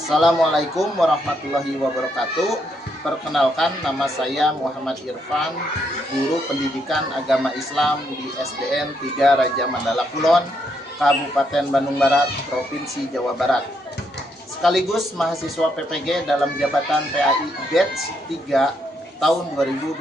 Assalamualaikum warahmatullahi wabarakatuh. Perkenalkan, nama saya Muhammad Irfan, guru pendidikan agama Islam di SDN 3 Raja Mandala Kulon, Kabupaten Bandung Barat, Provinsi Jawa Barat. Sekaligus mahasiswa PPG dalam jabatan PAI Batch 3 tahun 2025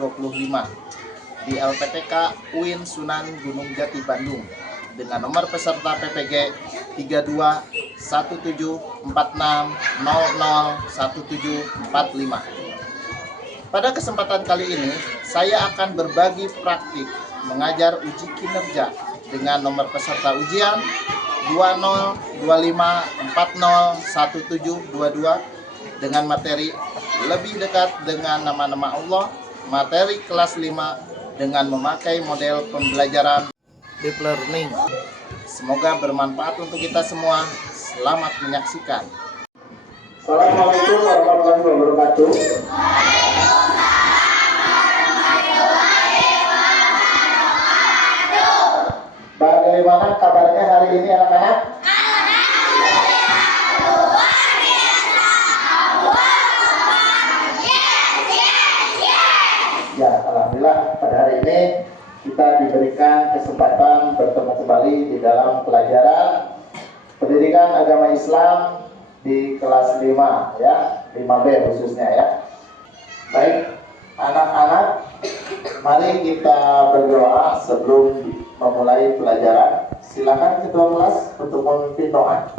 di LPTK UIN Sunan Gunung Jati Bandung dengan nomor peserta PPG 321746001745. Pada kesempatan kali ini, saya akan berbagi praktik mengajar uji kinerja dengan nomor peserta ujian 2025401722 dengan materi lebih dekat dengan nama-nama Allah, materi kelas 5 dengan memakai model pembelajaran deep learning. Semoga bermanfaat untuk kita semua. Selamat menyaksikan. Assalamualaikum warahmatullahi wabarakatuh. Bagaimana kabarnya hari ini anak-anak? Ya, alhamdulillah pada hari ini kita diberikan kesempatan bertemu kembali di dalam pelajaran pendidikan agama Islam di kelas 5 ya, 5B khususnya ya. Baik, anak-anak, mari kita berdoa sebelum memulai pelajaran. Silakan ketua kelas untuk memimpin doa.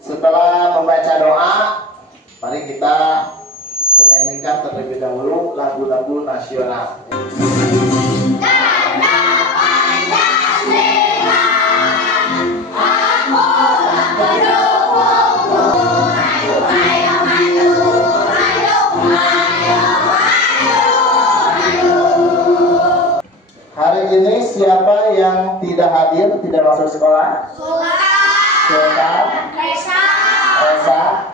Setelah membaca doa, mari kita menyanyikan terlebih dahulu lagu-lagu nasional. Hari ini siapa yang tidak hadir, tidak masuk sekolah? Resa,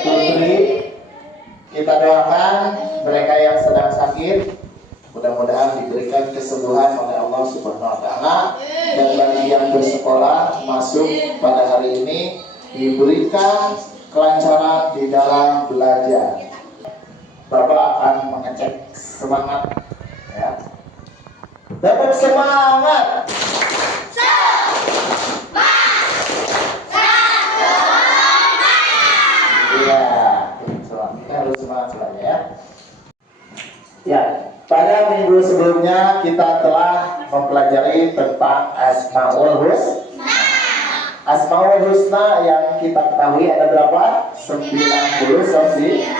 Putri. Kita doakan mereka yang sedang sakit, mudah-mudahan diberikan kesembuhan oleh Allah Subhanahu wa taala, dan bagi yang bersekolah masuk pada hari ini diberikan kelancaran di dalam belajar. Bapak akan mengecek semangat ya. Dapat semangat. Kita harus semangat semuanya ya. Ya, pada minggu sebelumnya kita telah mempelajari tentang Asmaul Husna. Asmaul Husna yang kita ketahui ada berapa? 99.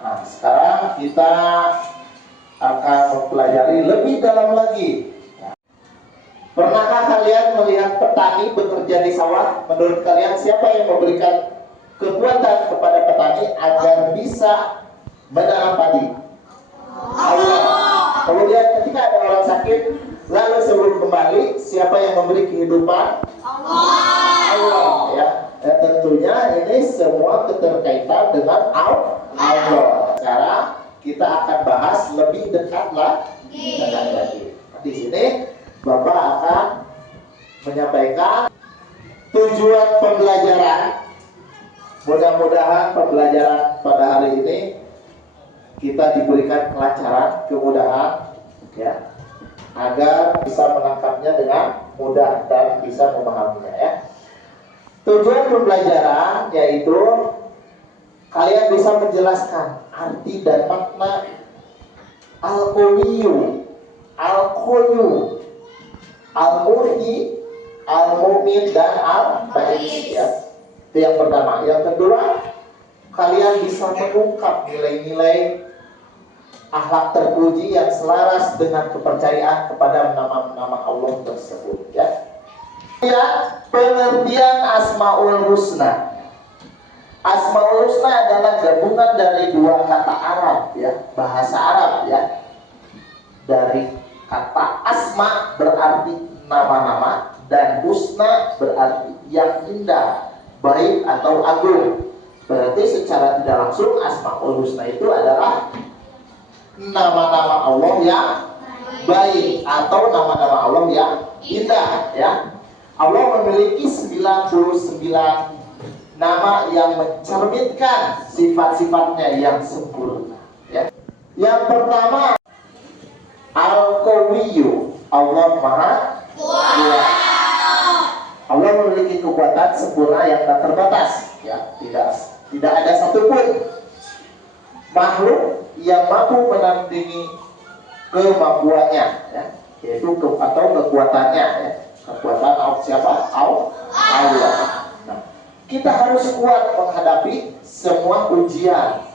Nah, sekarang kita akan mempelajari lebih dalam lagi. Pernahkah kalian melihat petani bekerja di sawah? Menurut kalian siapa yang memberikan kekuatan kepada petani agar bisa menanam padi? Allah. Kemudian ketika ada orang sakit, lalu sebelum kembali, siapa yang memberi kehidupan? Allah. Ya. Dan tentunya ini semua keterkaitan dengan Allah. Sekarang kita akan bahas lebih dekat lagi. Di sini Bapak akan menyampaikan tujuan pembelajaran. Mudah-mudahan pembelajaran pada hari ini kita diberikan kelancaran, kemudahan ya, agar bisa menangkapnya dengan mudah dan bisa memahaminya ya. Tujuan pembelajaran yaitu kalian bisa menjelaskan arti dan makna Al-Qawiyyu, Al-Qayyum, Al-Muhyi, Al-Mu'min, dan Al-Ba'is, ya. Itu yang pertama. Yang kedua, kalian bisa mengungkap nilai-nilai akhlak terpuji yang selaras dengan kepercayaan kepada nama-nama Allah tersebut, ya. Ya, pengertian Asmaul Husna. Asmaul Husna adalah gabungan dari dua kata Arab, ya, bahasa Arab, ya. Dari kata asma berarti nama-nama dan husna berarti yang indah, baik atau agung. Berarti secara tidak langsung Asmaul Husna itu adalah nama-nama Allah yang baik atau nama-nama Allah yang indah, ya. Allah memiliki 99 nama yang mencerminkan sifat-sifatnya yang sempurna, ya. Yang pertama, Al-Qawiyyu, Allah Maha Kuat. Allah memiliki kekuatan sempurna yang tak terbatas, ya. Tidak ada satupun makhluk yang mampu menandingi kemampuannya, ya, yaitu atau kekuatannya, ya. Kekuatan siapa? Allah. Nah, kita harus kuat menghadapi semua ujian,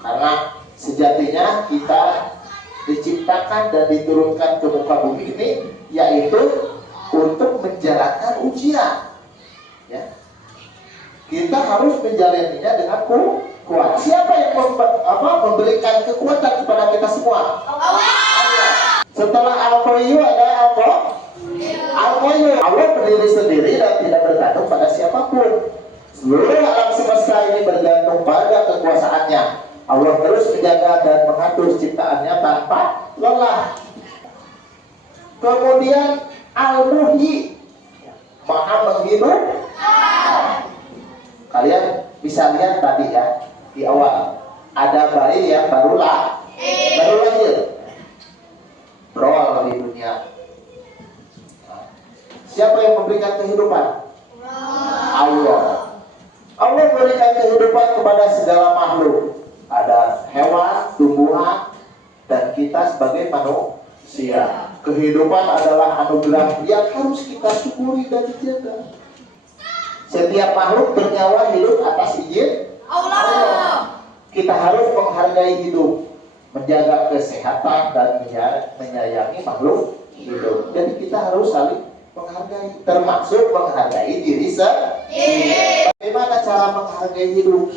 karena sejatinya kita diciptakan dan diturunkan ke muka bumi ini yaitu untuk menjalankan ujian, ya. Kita harus menjalaninya dengan kuat. Siapa yang memberikan kekuatan kepada kita semua? Allah. Setelah Al-Qawiyyu ada Al-Qawiyyu. Allah berdiri sendiri dan tidak bergantung pada siapapun. Seluruh alam semesta ini bergantung pada kekuasaannya. Allah terus menjaga dan mengatur ciptaannya tanpa lelah. Kemudian Al-Muhyi, Maha menghidup. Kalian bisa lihat tadi, ya, di awal ada bayi yang baru lahir, berawal di dunia. Siapa yang memberikan kehidupan? Allah. Allah memberikan kehidupan kepada segala makhluk. Ada hewan, tumbuhan, dan kita sebagai manusia. Kehidupan adalah anugerah yang harus kita syukuri dan dijaga. Setiap makhluk bernyawa hidup atas izin Allah. Kita harus menghargai hidup, menjaga kesehatan, dan menyayangi makhluk hidup. Jadi kita harus saling menghargai, termasuk menghargai diri sendiri. Bagaimana cara menghargai hidup?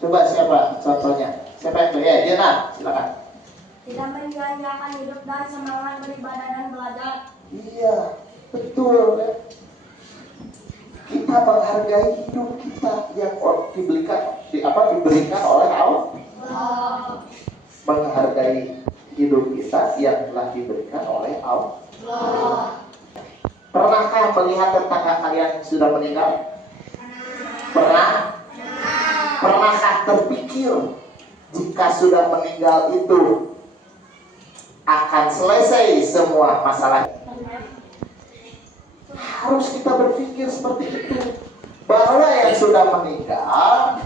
Coba siapa contohnya? Siapa yang beri? Jena, silakan. Tidak menyanyiakan hidup dan semangat beribadah dan belajar. Iya, betul, ya. Kita menghargai hidup kita yang diberikan oleh Allah. Menghargai hidup kita yang telah diberikan oleh Allah. Pernahkah melihat tetangga kalian yang sudah meninggal? Pernah? Pernahkah terpikir jika sudah meninggal itu akan selesai semua masalah? Harus kita berpikir seperti itu, bahwa yang sudah meninggal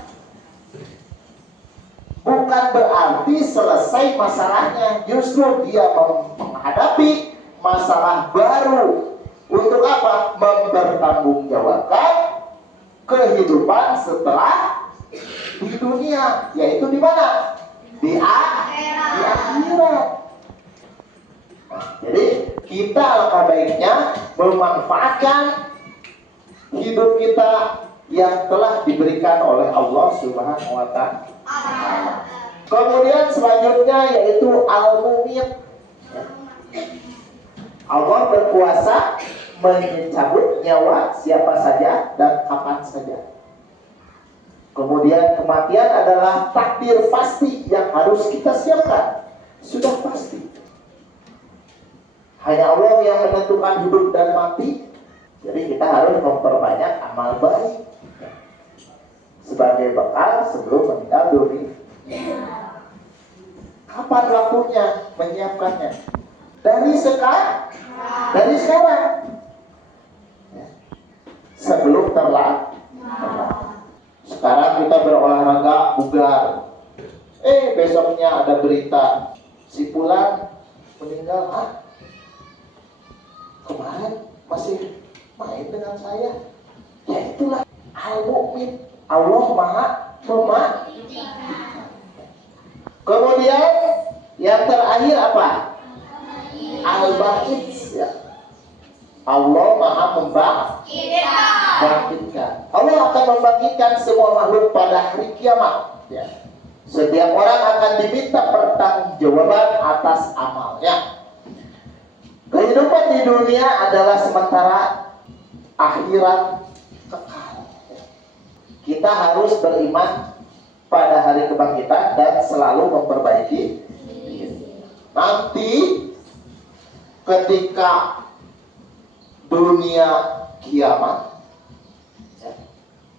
bukan berarti selesai masalahnya, justru dia menghadapi masalah baru. Untuk apa? Mempertanggungjawabkan kehidupan setelah di dunia, yaitu di mana? Di akhirat. Jadi kita alangkah baiknya memanfaatkan hidup kita yang telah diberikan oleh Allah Subhanahu wa Ta'ala. Kemudian selanjutnya yaitu Al-Mu'min. Allah berkuasa mencabut nyawa siapa saja dan kapan saja. Kemudian kematian adalah takdir pasti yang harus kita siapkan. Sudah pasti. Hanya Allah yang menentukan hidup dan mati. Jadi kita harus memperbanyak amal baik sebagai bekal sebelum meninggal dunia. Kapan waktunya menyiapkannya? Dari sekarang. Sebelum terlambat. Sekarang kita berolahraga bugar. Besoknya ada berita si Fulan meninggal. Hah? Kemarin masih main dengan saya. Ya itulah Al-Mu'min. Allah Maha Memaafkan. Kemudian yang terakhir apa? Al-Baqid, ya. Allah Maha membangkitkan. Allah akan membangkitkan semua makhluk pada hari kiamat, ya. Setiap orang akan diminta pertanggungjawaban atas amalnya. Kehidupan di dunia adalah sementara, akhirat kekal. Kita harus beriman pada hari kebangkitan dan selalu memperbaiki diri. Nanti ketika dunia kiamat,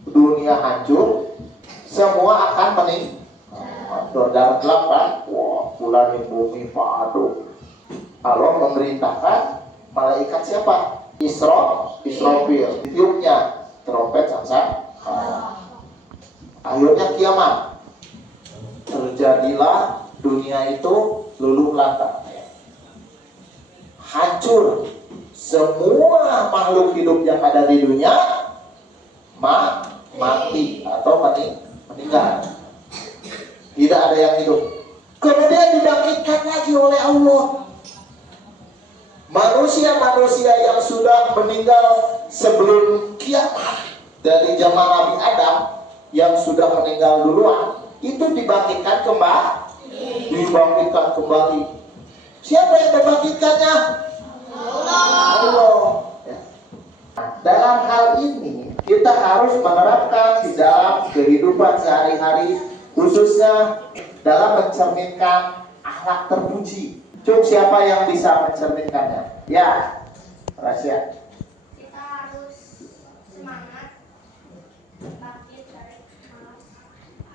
dunia hancur, semua akan meninggal. Dalam gelap, wah, bulan bumi padu. Allah memerintahkan malaikat siapa? Israfil. Tiupnya trompet sangsa. Akhirnya kiamat. Terjadilah dunia itu luluh lantak, hancur. Semua makhluk hidup yang ada di dunia mati atau meninggal. Tidak ada yang hidup. Kemudian dibangkitkan lagi oleh Allah manusia-manusia yang sudah meninggal sebelum kiamat. Dari zaman Nabi Adam yang sudah meninggal duluan, itu dibangkitkan kembali. Siapa yang membangkitkannya? Allah. Ya. Dalam hal ini kita harus menerapkan di dalam kehidupan sehari-hari, khususnya dalam mencerminkan akhlak terpuji. Cuk, siapa yang bisa mencerminkannya? Ya, rahasia. Kita harus semangat, bangkit dari malas.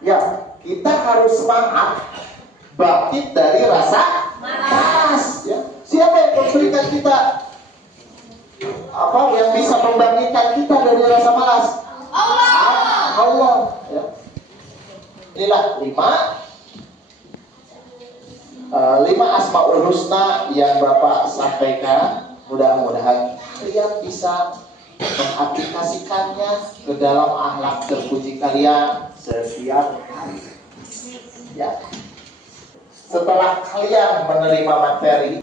Ya, kita harus semangat, bangkit dari rasa malas. Ya. Siapa yang memberikan kita yang bisa membangkitkan kita dari rasa malas? Allah. Ya. Inilah 5 Asmaul Husna yang Bapak sampaikan. Mudah-mudahan kalian bisa mengaplikasikannya ke dalam akhlak terpuji kalian setiap hari. Ya. Setelah kalian menerima materi,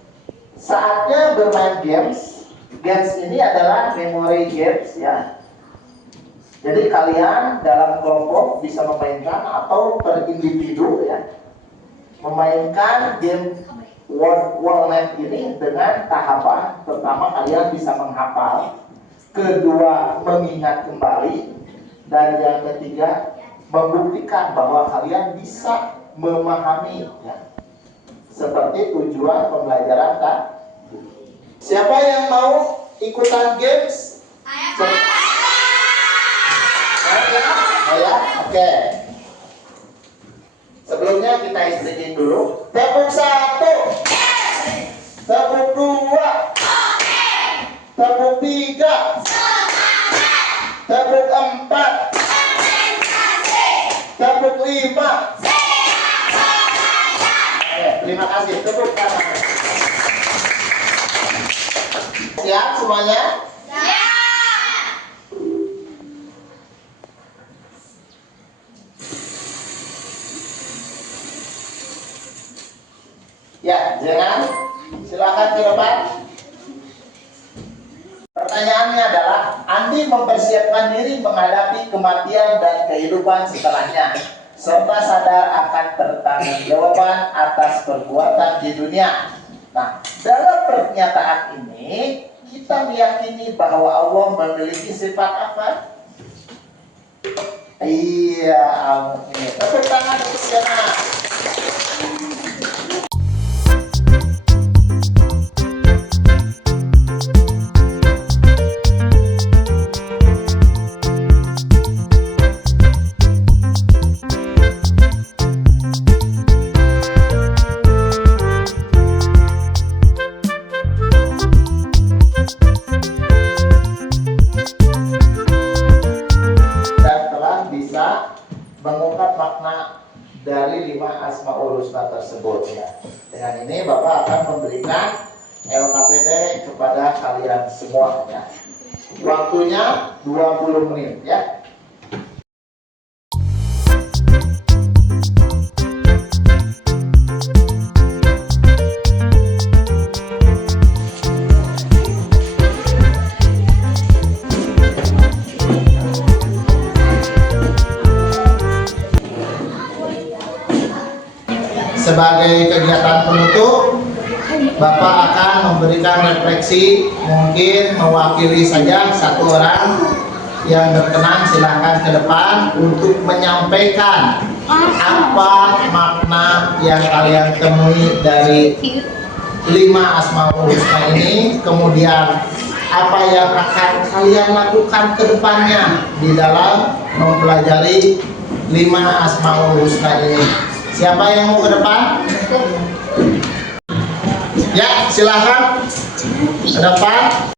saatnya bermain games. Games ini adalah memory games, ya. Jadi kalian dalam kelompok bisa memainkan atau per individu, ya, memainkan game Wallet ini dengan tahapan. Pertama, kalian bisa menghafal. Kedua, mengingat kembali. Dan yang ketiga, membuktikan bahwa kalian bisa memahami, ya. Seperti tujuan pembelajaran kan? Siapa yang mau ikutan games? Saya? Oke. Sebelumnya kita istriin dulu. Tepuk 1. Tepuk 2. Tepuk 3. Tepuk 4. Tepuk 5. Terima kasih. Tepuk tangan. Siap semuanya? Ya, jangan. Silakan ke depan. Pertanyaannya adalah, Andi mempersiapkan diri menghadapi kematian dan kehidupan setelahnya, serta sadar akan pertanggungjawaban atas perbuatan di dunia. Nah, dalam pernyataan ini kita meyakini bahwa Allah memiliki sifat apa? Iya, Al-Mu'min. Tepuk tangan untuk jemaah. dari 5 Asmaul Husna tersebut ya. Dengan ini Bapak akan memberikan LKPD kepada kalian semua ya. Waktunya 20 menit ya. Sebagai kegiatan penutup, Bapak akan memberikan refleksi, mungkin mewakili saja satu orang yang berkenan, silakan ke depan untuk menyampaikan apa makna yang kalian temui dari 5 Asmaul Husna ini, kemudian apa yang akan kalian lakukan ke depannya di dalam mempelajari 5 Asmaul Husna ini. Siapa yang mau ke depan? Ya, silahkan ke depan.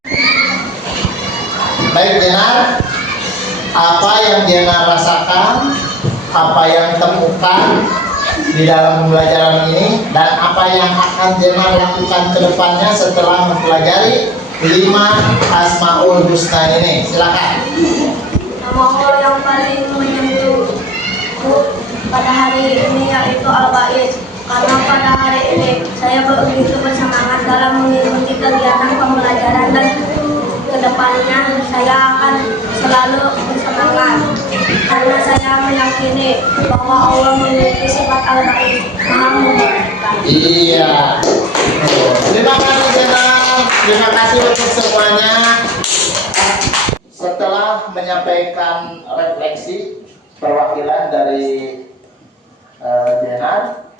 Baik, Jenar, apa yang Jenar rasakan, apa yang temukan di dalam pembelajaran ini, dan apa yang akan Jenar lakukan ke depannya setelah mempelajari 5 Asmaul Husna ini? Silahkan. Nama Allah yang paling menyentuhku pada hari ini yaitu Al-Ba'id, karena pada hari ini saya begitu bersemangat dalam mengikuti kegiatan pembelajaran dan kedepannya saya akan selalu bersemangat karena saya meyakini bahwa Allah memiliki sifat Al-Ba'id, Maha Membolehkan. Iya. Terima kasih Jenal. Terima kasih untuk semuanya. Setelah menyampaikan refleksi perwakilan dari Jenar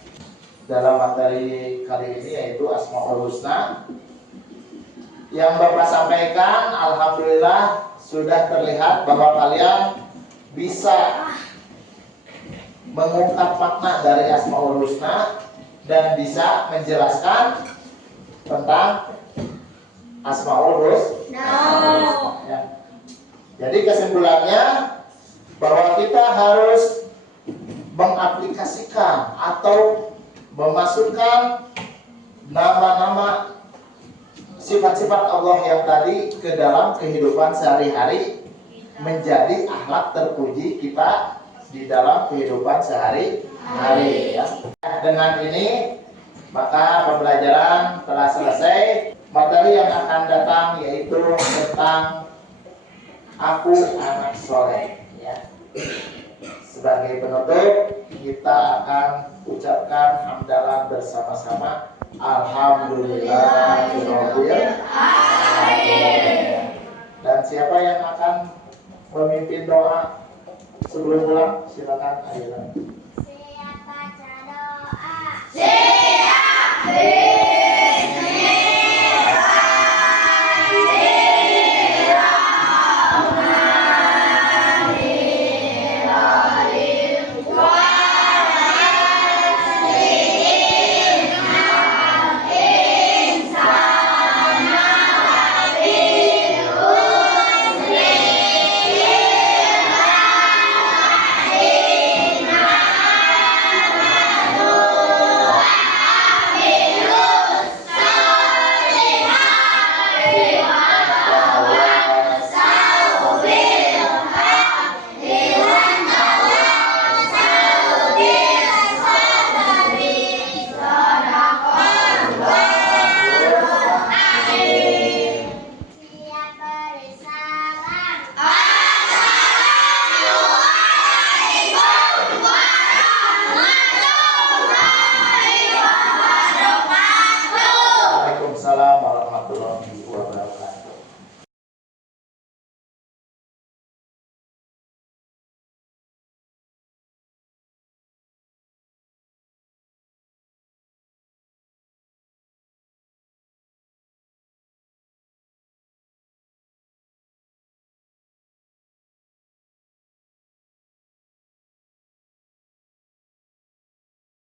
dalam materi kali ini yaitu Asmaul Husna, yang Bapak sampaikan, alhamdulillah sudah terlihat bahwa kalian bisa mengungkap makna dari Asmaul Husna dan bisa menjelaskan tentang Asmaul Husna. Ya. Jadi kesimpulannya bahwa kita harus mengaplikasikan atau memasukkan nama-nama sifat-sifat Allah yang tadi ke dalam kehidupan sehari-hari menjadi akhlak terpuji kita di dalam kehidupan sehari-hari ya. Dengan ini maka pembelajaran telah selesai. Materi yang akan datang yaitu tentang aku anak soleh ya. Sebagai penutup, kita akan ucapkan hamdalah bersama-sama. Alhamdulillahirabbil alamin. Dan siapa yang akan memimpin doa sebelum pulang? Silakan.